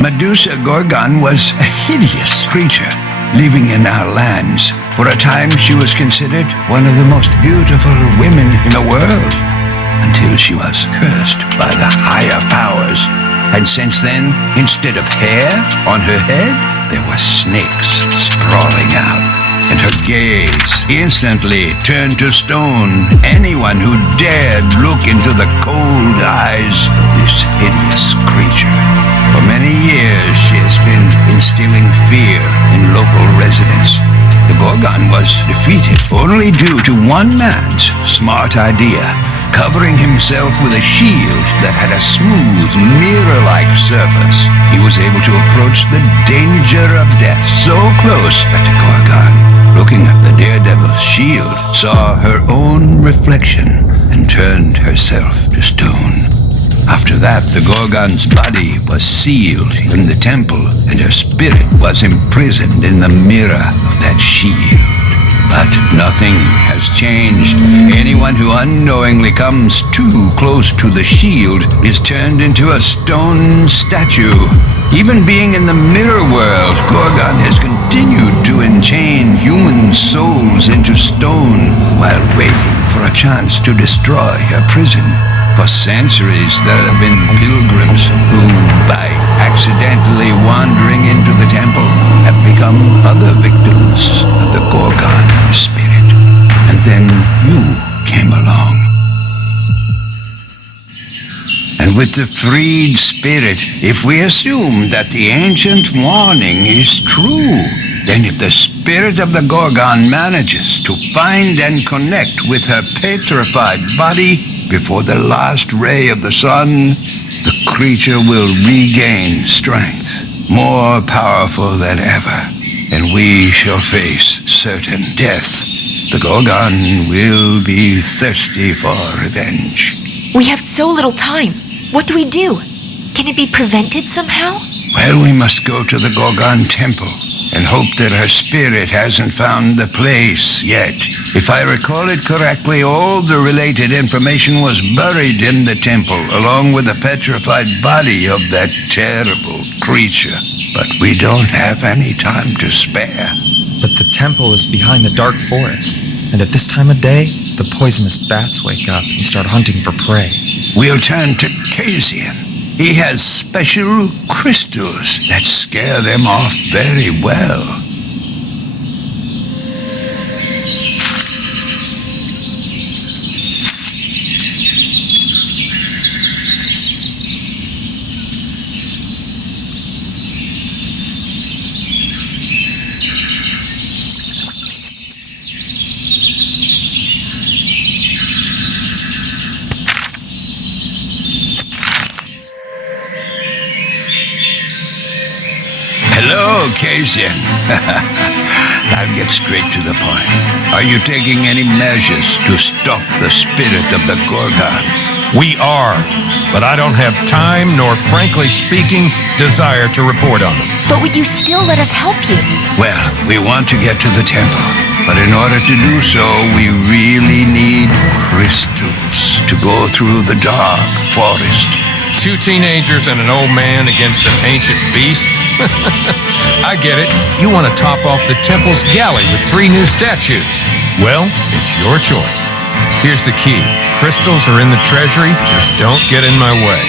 Medusa Gorgon was a hideous creature living in our lands. For a time she was considered one of the most beautiful women in the world, until she was cursed by the higher powers. And since then, instead of hair on her head, there were snakes sprawling out, and her gaze instantly turned to stone anyone who dared look into the cold eyes of this hideous creature. For many years she has been instilling fear in local residents. The Gorgon was defeated only due to one man's smart idea, covering himself with a shield that had a smooth, mirror-like surface. He was able to approach the danger of death so close that the Gorgon, looking at the daredevil's shield, saw her own reflection and turned herself to stone. After that, the Gorgon's body was sealed in the temple, and her spirit was imprisoned in the mirror of that shield. But nothing has changed. Anyone who unknowingly comes too close to the shield is turned into a stone statue. Even being in the mirror world, Gorgon has continued to enchain human souls into stone while waiting for a chance to destroy her prison. For centuries, there have been pilgrims who, by accidentally wandering into the temple, have become other victims of the Gorgon spirit. And then you came along. And with the freed spirit, if we assume that the ancient warning is true, then if the spirit of the Gorgon manages to find and connect with her petrified body before the last ray of the sun, the creature will regain strength, more powerful than ever, and we shall face certain death. The Gorgon will be thirsty for revenge. We have so little time. What do we do? Can it be prevented somehow? Well, we must go to the Gorgon temple and hope that her spirit hasn't found the place yet. If I recall it correctly, all the related information was buried in the temple, along with the petrified body of that terrible creature. But we don't have any time to spare. But the temple is behind the dark forest, and at this time of day, the poisonous bats wake up and start hunting for prey. We'll turn to Casian. He has special crystals that scare them off very well. Hello, Casian. I'll get straight to the point. Are you taking any measures to stop the spirit of the Gorgon? We are, but I don't have time nor, frankly speaking, desire to report on them. But would you still let us help you? Well, we want to get to the temple, but in order to do so, we really need crystals to go through the dark forest. 2 teenagers and an old man against an ancient beast? I get it. You want to top off the temple's galley with 3 new statues. Well, it's your choice. Here's the key. Crystals are in the treasury. Just don't get in my way.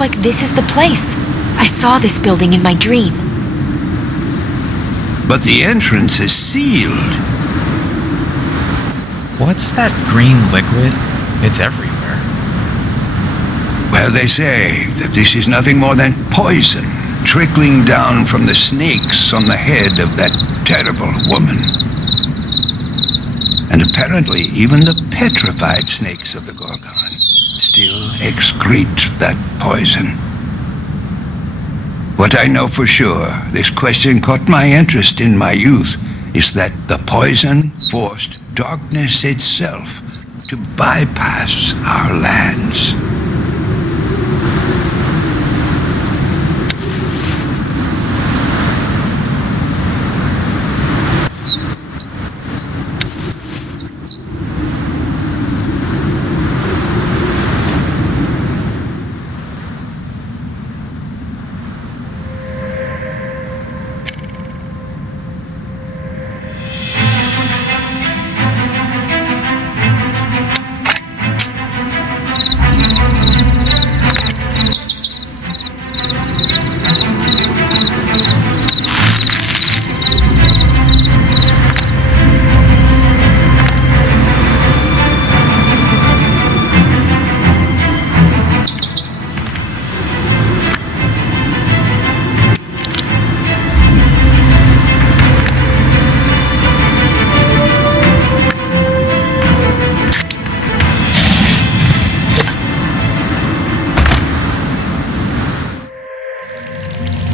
like this is the place. I saw this building in my dream. But the entrance is sealed. What's that green liquid? It's everywhere. Well, they say that this is nothing more than poison trickling down from the snakes on the head of that terrible woman. And apparently even the petrified snakes of the Gorgon still excrete that poison. What I know for sure, this question caught my interest in my youth, is that the poison forced darkness itself to bypass our lands.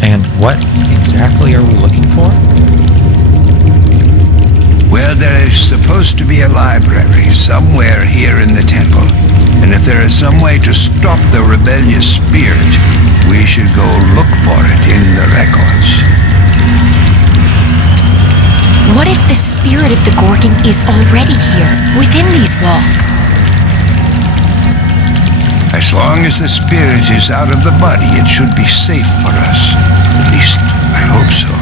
And what exactly are we looking for? Well, there is supposed to be a library somewhere here in the temple. And if there is some way to stop the rebellious spirit, we should go look for it in the records. What if the spirit of the Gorgon is already here, within these walls? As long as the spirit is out of the body, it should be safe for us. At least, I hope so.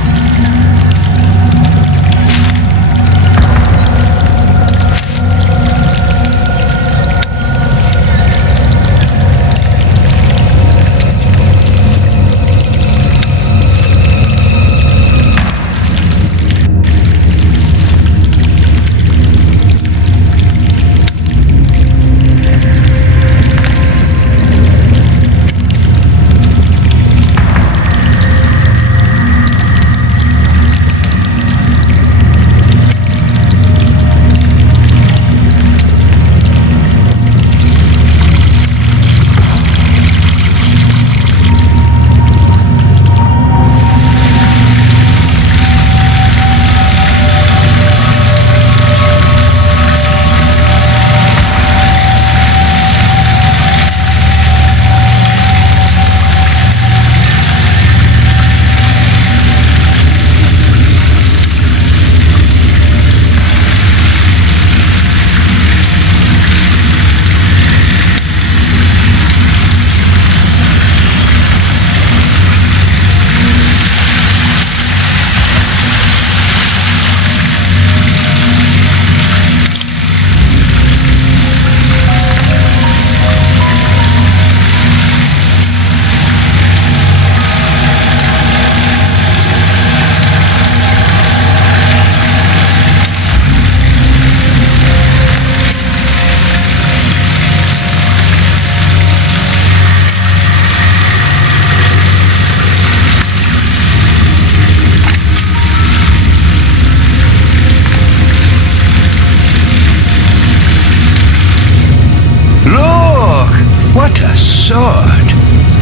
What a sword!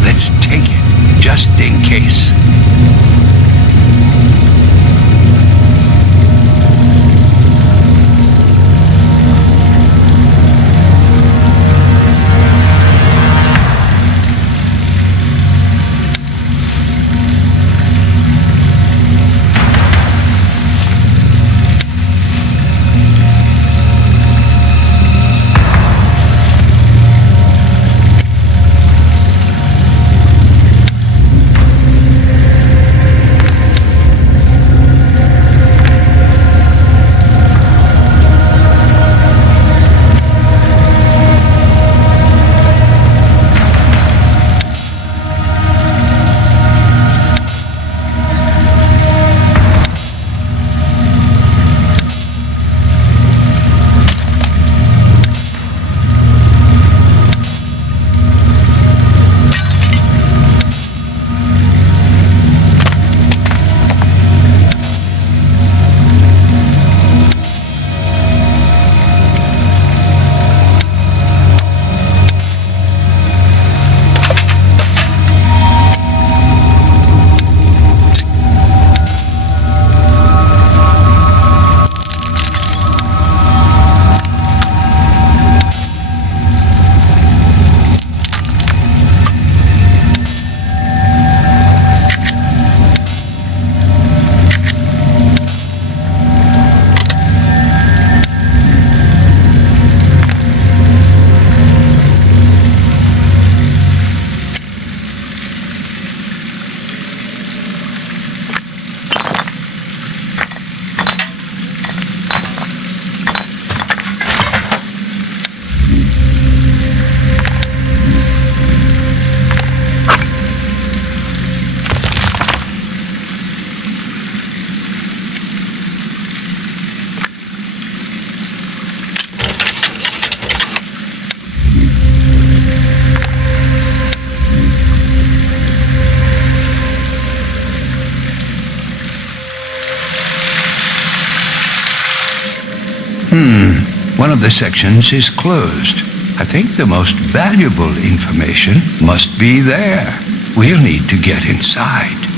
Let's take it, just in case. One of the sections is closed. I think the most valuable information must be there. We'll need to get inside.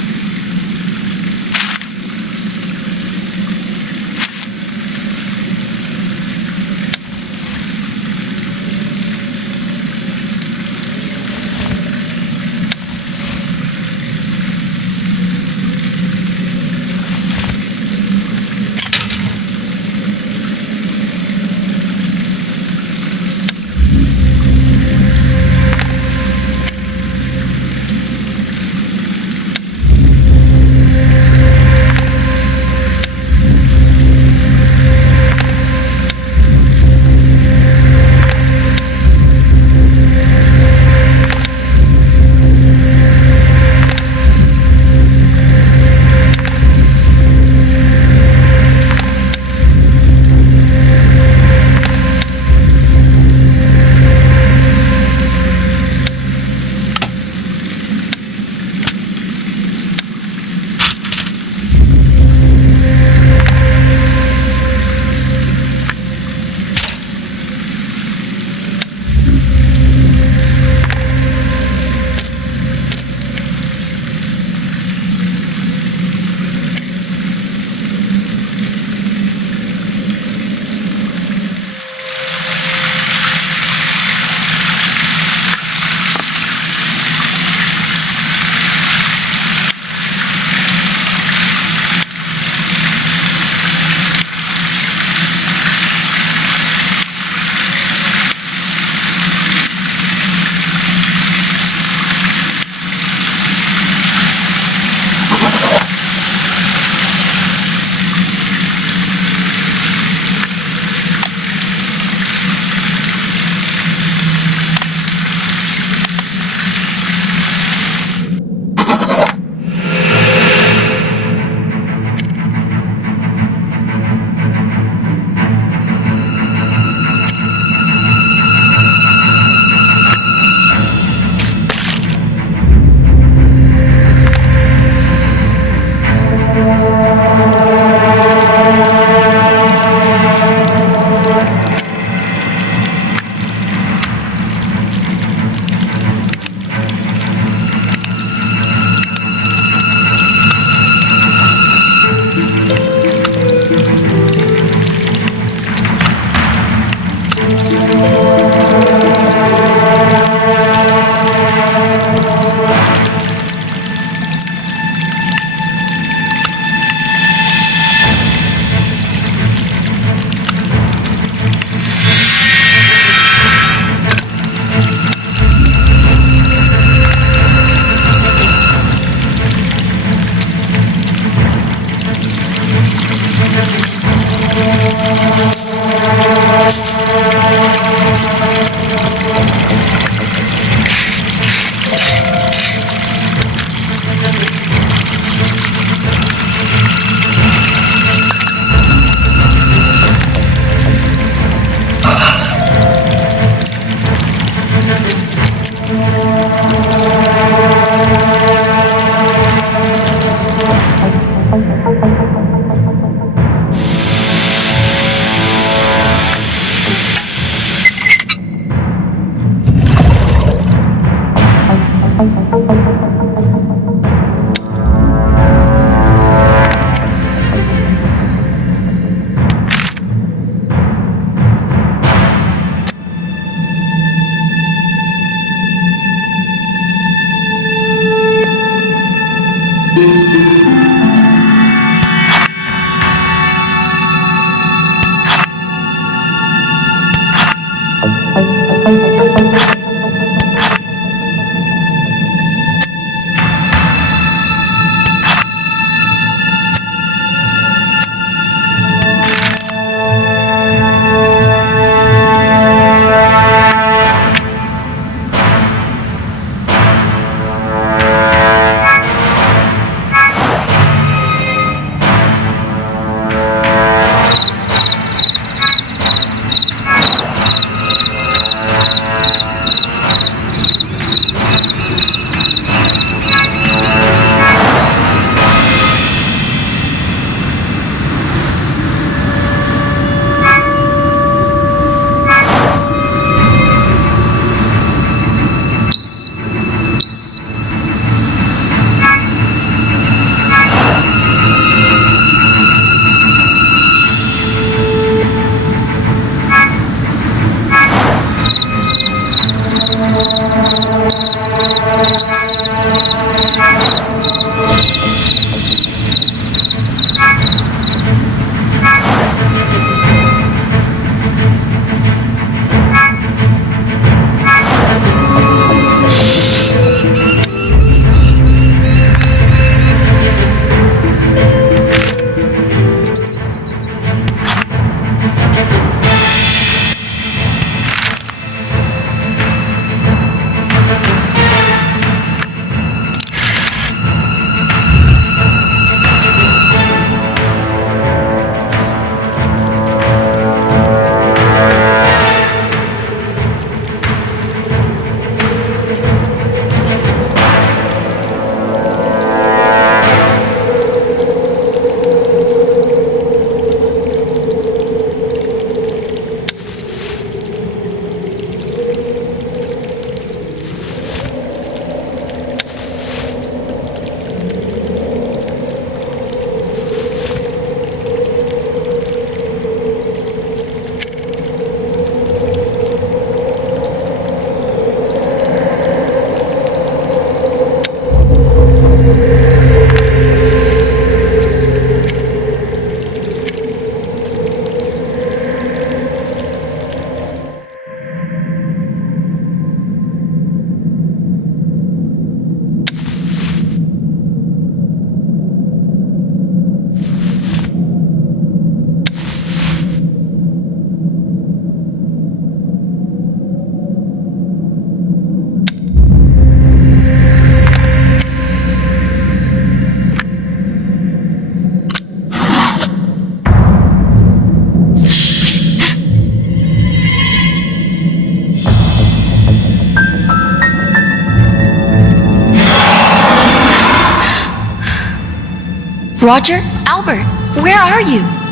Roger? Albert, where are you?